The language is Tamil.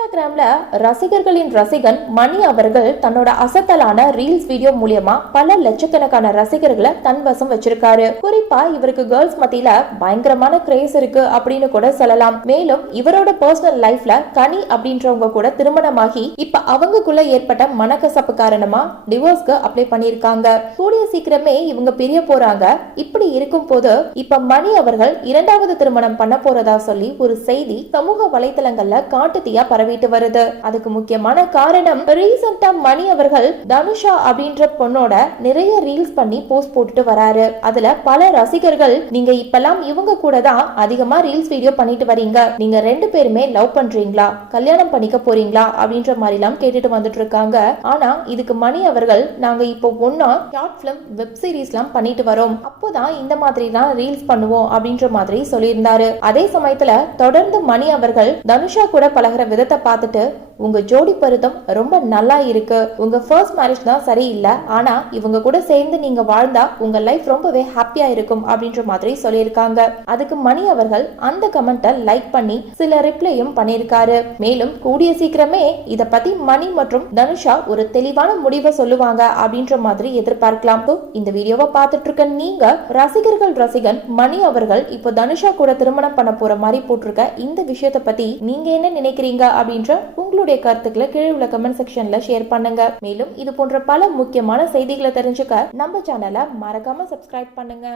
இன்ஸ்டாகிராம்ல ரசிகர்களின் ரசிகன் மணி அவர்கள் தன்னோட அசத்தலான ரீல்ஸ் வீடியோ மூலியமா பல லட்சக்கணக்கான ரசிகர்களை தன் வசம் வச்சிருக்காரு. குறிப்பா இவருக்கு கேர்ள்ஸ் மத்தியில பயங்கரமான கிரேஸ் இருக்கு அப்படின்னு கூட சொல்லலாம். மேலும் இவரோட பர்சனல் லைஃப்ல கனி அப்படின்றவங்க கூட திருமணமாகி இப்ப அவங்களுக்குள்ள ஏற்பட்ட மனக்கசப்பு காரணமா டிவோர்ஸ்க்கு அப்ளை பண்ணிருக்காங்க. கூடிய சீக்கிரமே இவங்க பிரிய போறாங்க. இப்படி இருக்கும் போது இப்ப மணி அவர்கள் இரண்டாவது திருமணம் பண்ண போறதா சொல்லி ஒரு செய்தி சமூக வலைதளங்கள்ல காட்டுத்தீயா பரவிட்டு வருது. அதுக்கு முக்கியமான காரணம் ரீசெண்டா மணி அவர்கள் தனுஷா அப்படின்ற பொண்ணோட நிறைய ரீல்ஸ் பண்ணி போஸ்ட் போட்டுட்டு வராரு. அதுல பல ரசிகர்கள் நீங்க இப்பெல்லாம் இவங்க கூட தான் அதிகமா ரீல்ஸ் வீடியோ பண்ணிட்டு வரீங்க, நீங்க ரெண்டு பேருமே லவ் பண்றீங்களா, கல்யாணம் பண்ணிக்க போறீங்களா அப்படின்ற மாதிரி எல்லாம் கேட்டுட்டு வந்துட்டு இருக்காங்க. ஆனா இதுக்கு மணி அவர்கள் நாங்க இப்போ ஒன்னா ஷார்ட் பிலிம் வெப் சீரிஸ் எல்லாம் பண்ணிட்டு வரோம், அப்போதான் இந்த மாதிரி தான் ரீல்ஸ் பண்ணுவோம் அப்படின்ற மாதிரி சொல்லியிருந்தாரு. அதே சமயத்துல தொடர்ந்து மணி அவர்கள் தனுஷா கூட பழகிற விதத்தை பார்த்துட்டு உங்க ஜோடி பொருத்தம் ரொம்ப நல்லா இருக்கு, உங்க ஃபர்ஸ்ட் மேரேஜ் தான் சரியில்லை, ஆனா இவங்க கூட சேர்ந்து நீங்க வாழ்ந்தா உங்க லைஃப் ரொம்பவே ஹாப்பியா இருக்கும் அப்படின்ற மாதிரி சொல்லியிருக்காங்க. அதுக்கு மணி அவர்கள் அந்த கமெண்ட்டை லைக் பண்ணி சில ரிப்ளையும் பண்ணியிருக்காரு. மேலும் கூடிய சீக்கிரமே இத பத்தி மணி மற்றும் தனுஷா ஒரு தெளிவான முடிவை சொல்லுவாங்க அப்படின்ற மாதிரி எதிர்பார்க்கலாம். இந்த வீடியோவை பார்த்துட்டு இருக்க நீங்க ரசிகன் மணி அவர்கள் இப்போ தனுஷா கூட திருமணம் பண்ண போற மாதிரி போட்டிருக்க இந்த விஷயத்தை பத்தி நீங்க என்ன நினைக்கிறீங்க அப்படின்ற உங்களுடைய கருத்துக்களை கீழே உள்ள கமெண்ட் செக்ஷன்ல ஷேர் பண்ணுங்க. மேலும் இது போன்ற பல முக்கியமான செய்திகளை தெரிஞ்சுக்க நம்ம சேனலை மறக்காம சப்ஸ்கிரைப் பண்ணுங்க.